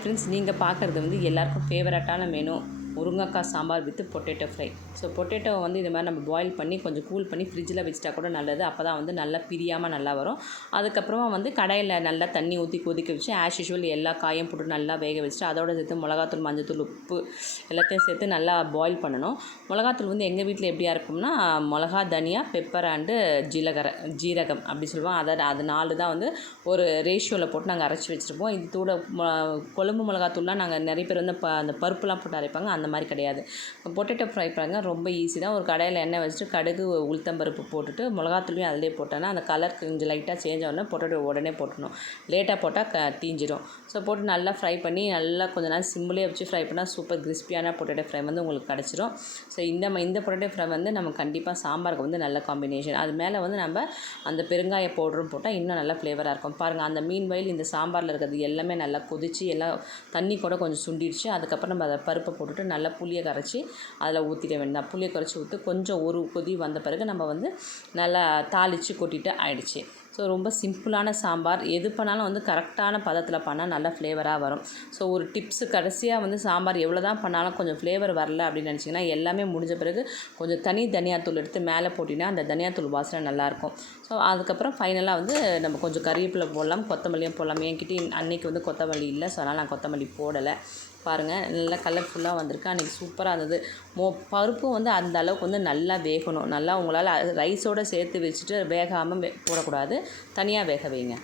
Friends, நீங்கள் பார்க்குறது வந்து எல்லாருக்கும் ஃபேவரட்டான மெனு முருங்கைக்காய் சாம்பார் வித் பொட்டேட்டோ ஃப்ரை. ஸோ பொட்டேட்டோவை வந்து இது மாதிரி நம்ம பாயில் பண்ணி கொஞ்சம் கூல் பண்ணி ஃப்ரிட்ஜில் வச்சுட்டா கூட நல்லது. அப்போ தான் வந்து நல்லா பிரியாமல் நல்லா வரும். அதுக்கப்புறமா வந்து கடாயில் நல்லா தண்ணி ஊற்றி கொதிக்க வச்சு ஆஸ் யூஷுவல் எல்லா காயும் போட்டு நல்லா வேக வச்சுட்டு அதோட சேர்த்து மிளகாத்தூள், மஞ்சத்தூள், உப்பு எல்லாத்தையும் சேர்த்து நல்லா பாயில் பண்ணணும். மிளகாத்தூள் வந்து எங்கள் வீட்டில் எப்படியா இருக்கும்னா மிளகா, தனியா, பெப்பர் அண்டு ஜீரகம் அப்படி சொல்லுவோம். அது 4 தான் வந்து ஒரு ரேஷியோவில் போட்டு நாங்கள் அரைச்சி வச்சுருப்போம். இது கூட கொழும்பு மிளகாத்தூள்லாம் நாங்கள் நிறைய பேர் வந்து அந்த பருப்புலாம் போட்டு அரைப்பாங்க. அந்த மாதிரி கிடையாது. பொட்டேட்டோ ஃப்ரை பாருங்க ரொம்ப ஈஸி தான். ஒரு கடாயில் எண்ணெய் வச்சுட்டு கடுகு, உளுத்தம்பருப்பு போட்டுட்டு மிளகாத்தூளையும் அதிலே போட்டோன்னா அந்த கலர் கொஞ்சம் லைட்டாக சேஞ்ச் ஆகணும்னா பொட்டேட்டோ உடனே போட்டுடணும். லேட்டாக போட்டால் தீஞ்சிடும். ஸோ போட்டு நல்லா ஃப்ரை பண்ணி நல்லா கொஞ்சம் நேரம் சிம்லேயே வச்சு ஃப்ரை பண்ணால் சூப்பர் கிறிஸ்பியான பொட்டேட்டோ ஃப்ரை வந்து உங்களுக்கு கிடச்சிரும். ஸோ இந்த பொட்டேட்டோ ஃப்ரை வந்து நம்ம கண்டிப்பாக சாம்பாருக்கு வந்து நல்ல காம்பினேஷன். அது மேலே வந்து நம்ம அந்த பெருங்காய பவுடரும் போட்டால் இன்னும் நல்லா ஃப்ளேவராக இருக்கும். பாருங்கள், அந்த மீன் வயல் இந்த சாம்பாரில் இருக்கிறது எல்லாமே நல்லா கொதித்து எல்லாம் தண்ணி கூட கொஞ்சம் சுண்டிடுச்சு. அதுக்கப்புறம் நம்ம அதை பருப்பை போட்டுட்டு நல்லா புளியை கரைச்சி அதில் ஊற்றிட வேண்டாம். புளியை கரைச்சி ஊற்றி கொஞ்சம் ஒரு கொதி வந்த பிறகு நம்ம வந்து நல்லா தாளித்து கொட்டிட்டு ஆயிடுச்சு. ஸோ ரொம்ப சிம்பிளான சாம்பார். எது பண்ணாலும் வந்து கரெக்டான பதத்தில் பண்ணால் நல்லா ஃப்ளேவராக வரும். ஸோ ஒரு டிப்ஸு, கடைசியாக வந்து சாம்பார் எவ்வளோ தான் பண்ணாலும் கொஞ்சம் ஃப்ளேவர் வரல அப்படின்னு நினச்சிங்கன்னா எல்லாமே முடிஞ்ச பிறகு கொஞ்சம் தனியாத்தூள் எடுத்து மேலே போட்டிங்கன்னா அந்த தனியாத்தூள் வாசனை நல்லாயிருக்கும். ஸோ அதுக்கப்புறம் ஃபைனலாக வந்து நம்ம கொஞ்சம் கறிவேப்பிலை போடலாம், கொத்தமல்லியும் போடலாம். என்கிட்ட அன்றைக்கி வந்து கொத்தமல்லி இல்லை, ஸோ அதனால் நான் கொத்தமல்லி போடலை. பாருங்கள், நல்லா கலர்ஃபுல்லாக வந்திருக்கு. அன்றைக்கி சூப்பராக இருந்தது. பருப்பும் வந்து அந்த அளவுக்கு வந்து நல்லா வேகணும். நல்லா உங்களால் ரைஸோடு சேர்த்து வச்சுட்டு வேகாமல் போடக்கூடாது. தனியாக வேக வைங்க.